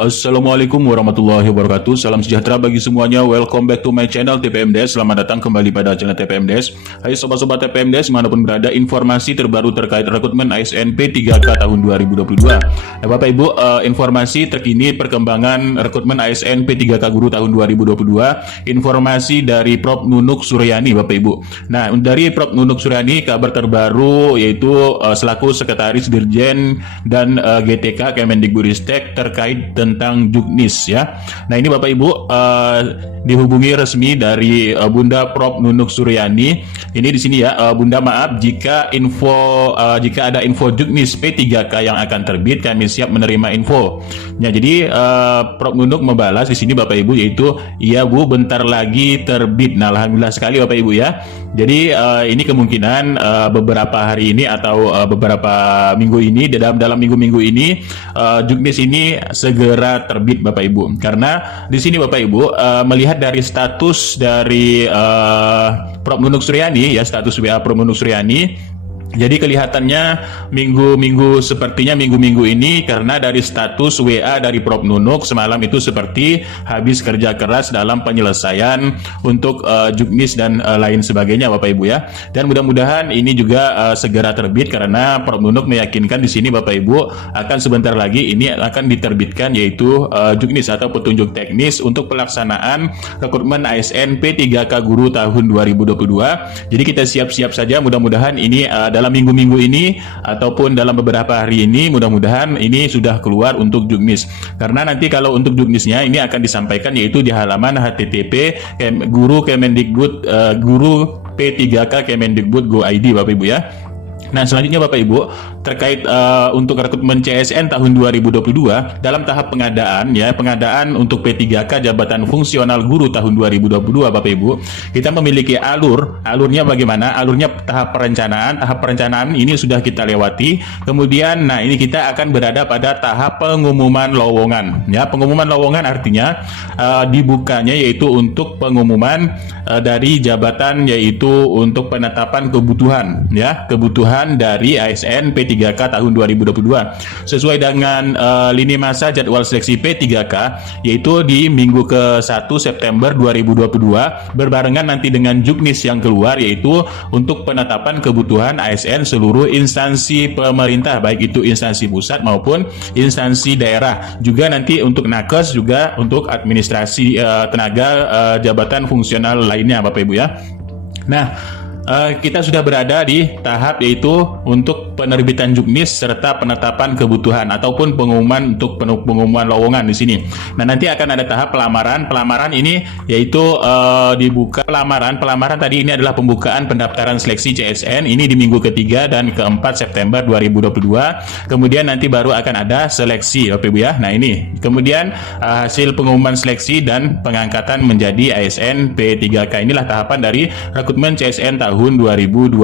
Assalamualaikum warahmatullahi wabarakatuh. Salam sejahtera bagi semuanya. Welcome back to my channel TPMDes. Selamat datang kembali pada channel TPMDes. Hai sobat-sobat TPMDes, manapun berada, informasi terbaru terkait rekrutmen ASN P3K tahun 2022. Bapak Ibu, informasi terkini perkembangan rekrutmen ASN P3K Guru tahun 2022. Informasi dari Prof Nunuk Suryani, Bapak Ibu. Nah, dari Prof Nunuk Suryani kabar terbaru yaitu selaku Sekretaris Dirjen dan GTK Kemendikbudristek terkait tentang Juknis ya. Nah ini Bapak Ibu dihubungi resmi dari Bunda Prof Nunuk Suryani. Ini di sini ya, Bunda maaf jika ada info Juknis P3K yang akan terbit, kami siap menerima info. Ya jadi Prof Nunuk membalas di sini Bapak Ibu yaitu iya Bu, bentar lagi terbit. Nah alhamdulillah sekali Bapak Ibu ya. Jadi ini kemungkinan beberapa hari ini atau beberapa minggu ini, dalam minggu-minggu ini Juknis ini segera terbit Bapak Ibu. Karena di sini Bapak Ibu melihat dari status dari Prof Nunuk Suryani ya, status WA Prof Nunuk Suryani. Jadi kelihatannya sepertinya minggu-minggu ini karena dari status WA dari Prof Nunuk semalam itu seperti habis kerja keras dalam penyelesaian untuk Juknis dan lain sebagainya Bapak Ibu ya. Dan mudah-mudahan ini juga segera terbit karena Prof Nunuk meyakinkan di sini Bapak Ibu akan sebentar lagi ini akan diterbitkan yaitu Juknis atau petunjuk teknis untuk pelaksanaan rekrutmen ASN P3K Guru tahun 2022. Jadi kita siap-siap saja, mudah-mudahan ini dalam minggu-minggu ini ataupun dalam beberapa hari ini mudah-mudahan ini sudah keluar untuk Juknis. Karena nanti kalau untuk Juknisnya ini akan disampaikan yaitu di halaman http guru Kemendikbud guru P3K Kemendikbud Go ID Bapak Ibu ya. Nah selanjutnya Bapak Ibu terkait untuk rekrutmen CSN tahun 2022 dalam tahap pengadaan ya, pengadaan untuk P3K jabatan fungsional guru tahun 2022 Bapak Ibu, kita memiliki alurnya bagaimana? Alurnya tahap perencanaan ini sudah kita lewati. Kemudian nah ini kita akan berada pada tahap pengumuman lowongan ya. Pengumuman lowongan artinya dibukanya yaitu untuk pengumuman dari jabatan yaitu untuk penetapan kebutuhan ya, kebutuhan dari ASN P3K tahun 2022 sesuai dengan lini masa jadwal seleksi P3K yaitu di minggu ke-1 September 2022 berbarengan nanti dengan Juknis yang keluar yaitu untuk penetapan kebutuhan ASN seluruh instansi pemerintah baik itu instansi pusat maupun instansi daerah, juga nanti untuk nakes juga untuk administrasi tenaga jabatan fungsional lainnya Bapak Ibu ya. Nah kita sudah berada di tahap yaitu untuk penerbitan Juknis serta penetapan kebutuhan ataupun pengumuman untuk pengumuman lowongan di sini. Nah nanti akan ada tahap pelamaran. Pelamaran ini yaitu dibuka pelamaran tadi ini adalah pembukaan pendaftaran seleksi CSN ini di minggu ketiga dan keempat September 2022. Kemudian nanti baru akan ada seleksi Bapak Ibu ya. Nah ini kemudian hasil pengumuman seleksi dan pengangkatan menjadi ASN P3K. Inilah tahapan dari rekrutmen CSN tahun 2022.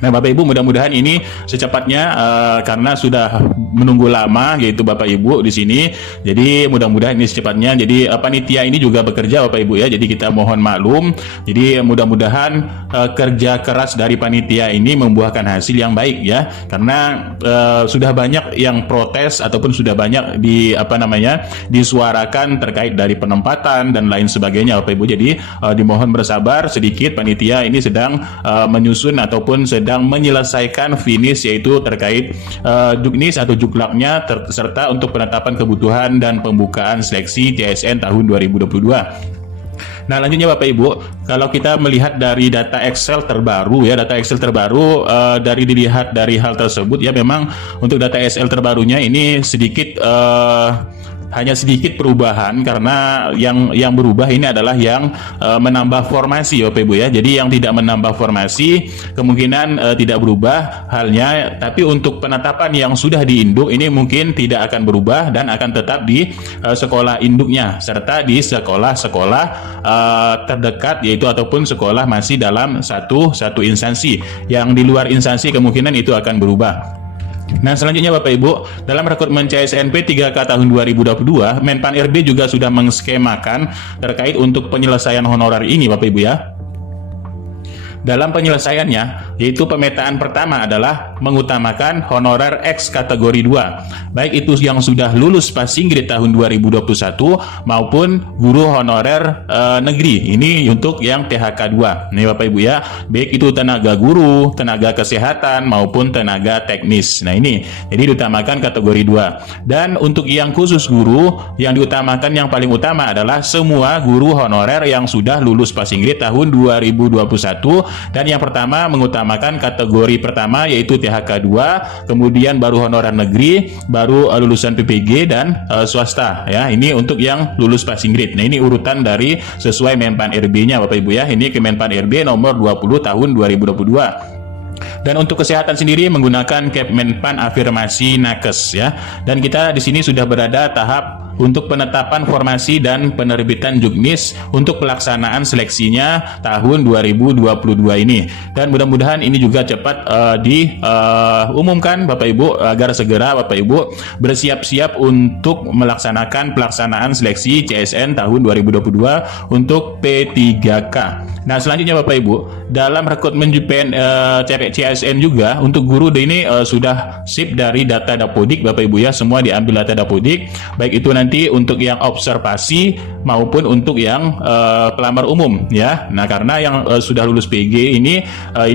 Nah Bapak Ibu mudah-mudahan ini secepatnya karena sudah menunggu lama yaitu Bapak Ibu di sini. Jadi mudah-mudahan ini secepatnya. Jadi panitia ini juga bekerja Bapak Ibu ya. Jadi kita mohon maklum. Jadi mudah-mudahan kerja keras dari panitia ini membuahkan hasil yang baik ya. Karena sudah banyak yang protes ataupun sudah banyak disuarakan terkait dari penempatan dan lain sebagainya Bapak Ibu. Jadi dimohon bersabar sedikit, panitia ini sedang menyusun ataupun sedang menyelesaikan finish yaitu terkait Juknis atau Juklaknya serta untuk penetapan kebutuhan dan pembukaan seleksi CSN tahun 2022. Nah lanjutnya Bapak Ibu, kalau kita melihat dari data Excel terbaru ya, dari dilihat dari hal tersebut ya, memang untuk data Excel terbarunya ini sedikit hanya sedikit perubahan karena yang berubah ini adalah yang menambah formasi Bapak Ibu ya. Jadi yang tidak menambah formasi kemungkinan tidak berubah halnya, tapi untuk penetapan yang sudah diinduk ini mungkin tidak akan berubah dan akan tetap di sekolah induknya serta di sekolah-sekolah terdekat yaitu ataupun sekolah masih dalam satu instansi. Yang di luar instansi kemungkinan itu akan berubah. Nah selanjutnya Bapak Ibu, dalam rekrutmen CSN P3K tahun 2022, Menpan RB juga sudah mengskemakan terkait untuk penyelesaian honorer ini Bapak Ibu ya. Dalam penyelesaiannya, yaitu pemetaan pertama adalah mengutamakan honorer X kategori 2, baik itu yang sudah lulus passing grade tahun 2021 maupun guru honorer negeri. Ini untuk yang THK 2. Nih Bapak Ibu ya, baik itu tenaga guru, tenaga kesehatan maupun tenaga teknis. Nah ini, jadi diutamakan kategori 2. Dan untuk yang khusus guru, yang diutamakan yang paling utama adalah semua guru honorer yang sudah lulus passing grade tahun 2021. Dan yang pertama mengutamakan kategori pertama yaitu THK 2, kemudian baru honorer negeri, baru lulusan PPG dan swasta ya. Ini untuk yang lulus passing grade. Nah, ini urutan dari sesuai Menpan RB-nya Bapak Ibu ya. Ini Kemenpan RB nomor 20 tahun 2022. Dan untuk kesehatan sendiri menggunakan Kemenpan afirmasi nakes ya. Dan kita di sini sudah berada tahap untuk penetapan formasi dan penerbitan juknis untuk pelaksanaan seleksinya tahun 2022 ini. Dan mudah-mudahan ini juga cepat diumumkan Bapak Ibu, agar segera Bapak Ibu bersiap-siap untuk melaksanakan pelaksanaan seleksi CSN tahun 2022 untuk P3K. Nah, selanjutnya Bapak Ibu, dalam rekrutmen CSN juga untuk guru ini sudah sip dari data Dapodik Bapak Ibu ya, semua diambil data Dapodik, baik itu nanti untuk yang observasi maupun untuk yang pelamar umum ya. Nah, karena yang sudah lulus PG ini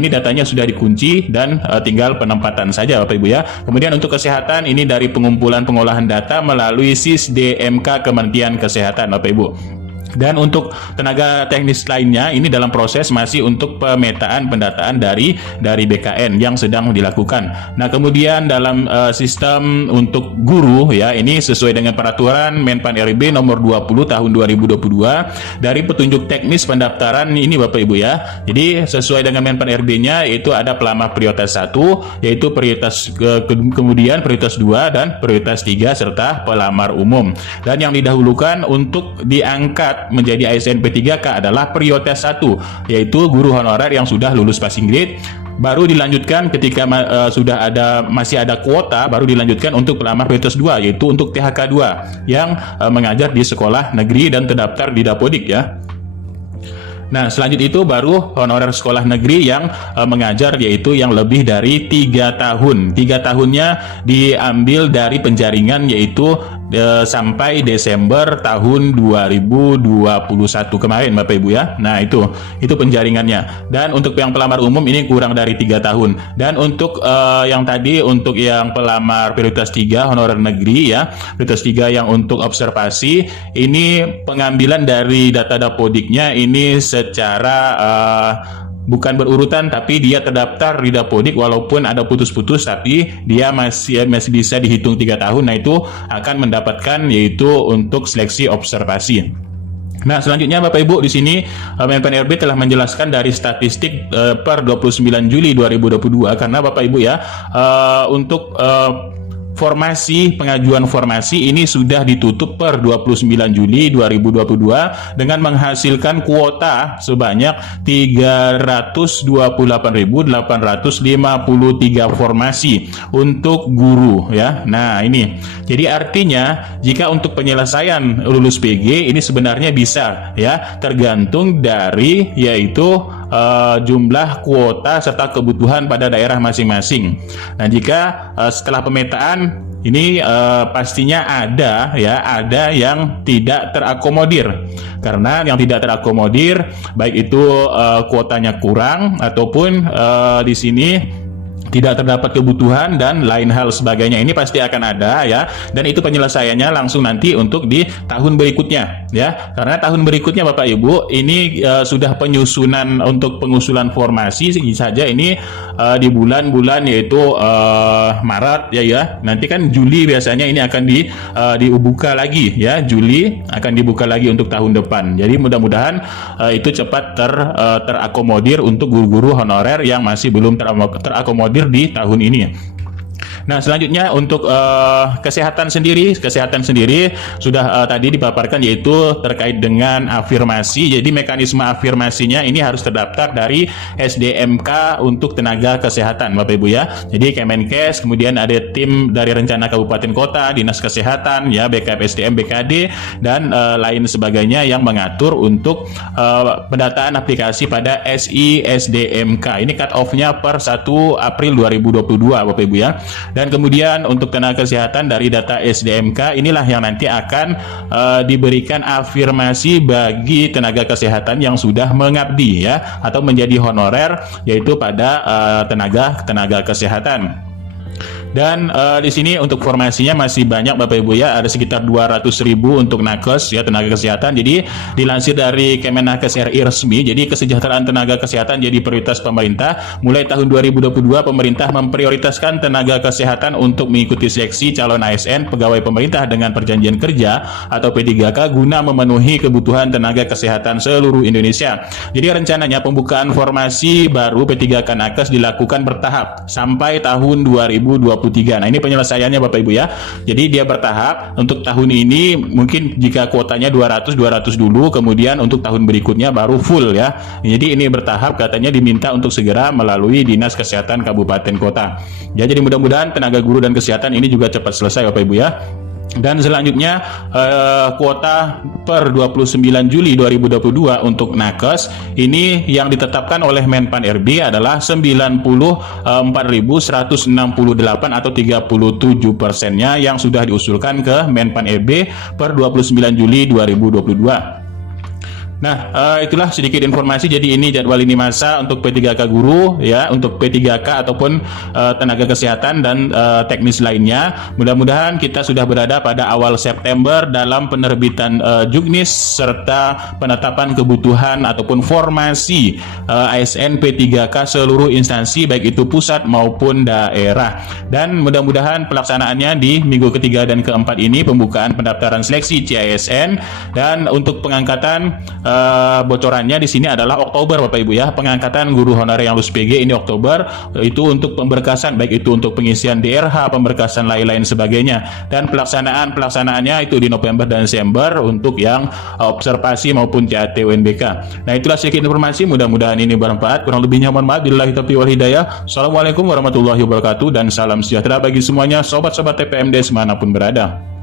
datanya sudah dikunci dan tinggal penempatan saja Bapak Ibu ya. Kemudian untuk kesehatan ini dari pengumpulan pengolahan data melalui SIS-DMK Kementerian Kesehatan Bapak Ibu. Dan untuk tenaga teknis lainnya ini dalam proses masih untuk pemetaan pendataan dari BKN yang sedang dilakukan. Nah, kemudian dalam sistem untuk guru ya, ini sesuai dengan peraturan Menpan RB nomor 20 tahun 2022 dari petunjuk teknis pendaftaran ini Bapak Ibu ya. Jadi sesuai dengan Menpan RB-nya itu ada pelamar prioritas 1 yaitu prioritas kemudian prioritas 2 dan prioritas 3 serta pelamar umum. Dan yang didahulukan untuk diangkat menjadi ASN P3K adalah prioritas 1 yaitu guru honorer yang sudah lulus passing grade, baru dilanjutkan ketika masih ada kuota, baru dilanjutkan untuk pelamar prioritas 2 yaitu untuk THK 2 yang mengajar di sekolah negeri dan terdaftar di Dapodik ya. Nah, selanjutnya itu baru honorer sekolah negeri yang mengajar yaitu yang lebih dari 3 tahun. 3 tahunnya diambil dari penjaringan yaitu sampai Desember tahun 2021 kemarin Bapak Ibu ya. Nah, itu penjaringannya. Dan untuk yang pelamar umum ini kurang dari 3 tahun. Dan untuk yang tadi untuk yang pelamar prioritas 3 honorer negeri ya, prioritas 3 yang untuk observasi ini pengambilan dari data Dapodiknya ini secara bukan berurutan, tapi dia terdaftar di Dapodik walaupun ada putus-putus, tapi dia masih bisa dihitung 3 tahun. Nah, itu akan mendapatkan yaitu untuk seleksi observasi. Nah, selanjutnya Bapak Ibu di sini Menpan RB telah menjelaskan dari statistik per 29 Juli 2022 karena Bapak Ibu ya untuk pengajuan formasi ini sudah ditutup per 29 Juli 2022 dengan menghasilkan kuota sebanyak 328.853 formasi untuk guru ya. Nah, ini jadi artinya jika untuk penyelesaian lulus PG ini sebenarnya bisa ya, tergantung dari yaitu jumlah kuota serta kebutuhan pada daerah masing-masing. Nah, jika setelah pemetaan ini pastinya ada yang tidak terakomodir. Karena yang tidak terakomodir baik itu kuotanya kurang ataupun di sini tidak terdapat kebutuhan dan lain hal sebagainya, ini pasti akan ada ya. Dan itu penyelesaiannya langsung nanti untuk di tahun berikutnya ya. Karena tahun berikutnya Bapak Ibu ini sudah penyusunan untuk pengusulan formasi saja ini di bulan-bulan yaitu Maret ya. Nanti kan Juli biasanya ini akan dibuka lagi ya. Juli akan dibuka lagi untuk tahun depan. Jadi mudah-mudahan itu cepat terakomodir untuk guru-guru honorer yang masih belum terakomodir di tahun ini. Nah, selanjutnya untuk kesehatan sendiri sudah tadi dipaparkan, yaitu terkait dengan afirmasi. Jadi mekanisme afirmasinya ini harus terdaftar dari SDMK untuk tenaga kesehatan, Bapak Ibu ya. Jadi Kemenkes, kemudian ada tim dari rencana kabupaten kota, dinas kesehatan ya, BKPSDM, BKD dan lain sebagainya yang mengatur untuk pendataan aplikasi pada SI-SDMK. Ini cut off-nya per 1 April 2022, Bapak Ibu ya. Dan kemudian untuk tenaga kesehatan dari data SDMK inilah yang nanti akan diberikan afirmasi bagi tenaga kesehatan yang sudah mengabdi ya, atau menjadi honorer, yaitu pada tenaga kesehatan. Dan di sini untuk formasinya masih banyak, Bapak Ibu ya, ada sekitar 200.000 untuk nakes ya, tenaga kesehatan. Jadi dilansir dari Kemenkes RI resmi, jadi kesejahteraan tenaga kesehatan jadi prioritas pemerintah. Mulai tahun 2022 pemerintah memprioritaskan tenaga kesehatan untuk mengikuti seleksi calon ASN pegawai pemerintah dengan perjanjian kerja atau P3K guna memenuhi kebutuhan tenaga kesehatan seluruh Indonesia. Jadi rencananya pembukaan formasi baru P3K nakes dilakukan bertahap sampai tahun 2023. Nah, ini penyelesaiannya Bapak Ibu ya. Jadi dia bertahap. Untuk tahun ini mungkin jika kuotanya 200 dulu, kemudian untuk tahun berikutnya baru full ya. Jadi ini bertahap, katanya diminta untuk segera melalui Dinas Kesehatan Kabupaten Kota. Ya, jadi mudah-mudahan tenaga guru dan kesehatan ini juga cepat selesai Bapak Ibu ya. Dan selanjutnya kuota per 29 Juli 2022 untuk nakes ini yang ditetapkan oleh Menpan RB adalah 94.168 atau 37%-nya yang sudah diusulkan ke Menpan RB per 29 Juli 2022. Nah, itulah sedikit informasi. Jadi ini jadwal lini masa untuk P3K guru ya, untuk P3K ataupun tenaga kesehatan dan teknis lainnya. Mudah-mudahan kita sudah berada pada awal September dalam penerbitan Juknis serta penetapan kebutuhan ataupun formasi ASN P3K seluruh instansi baik itu pusat maupun daerah. Dan mudah-mudahan pelaksanaannya di minggu ketiga dan keempat ini, pembukaan pendaftaran seleksi CASN, dan untuk pengangkatan bocorannya di sini adalah Oktober Bapak Ibu ya. Pengangkatan guru honorer yang lulus PG ini Oktober, itu untuk pemberkasan baik itu untuk pengisian DRH, pemberkasan lain-lain sebagainya, dan pelaksanaannya itu di November dan Desember untuk yang observasi maupun CAT UNBK. Nah, itulah sedikit informasi, mudah-mudahan ini bermanfaat. Kurang lebihnya mohon maaf, billahi taufiq wal hidayah. Assalamualaikum warahmatullahi wabarakatuh dan salam sejahtera bagi semuanya sobat-sobat TPMD dimanapun berada.